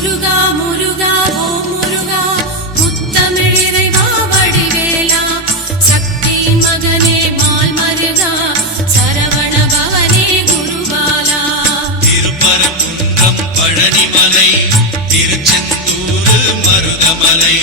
முருகா முருகா ஓம் முருகா முத்தமிழ் இறைவா வடிவேலா சக்தி மகனே மால் மருகா சரவண பவனே குருபாலா திருப்பரங்குன்றம் பழனிமலை திருச்செந்தூர் மருதமலை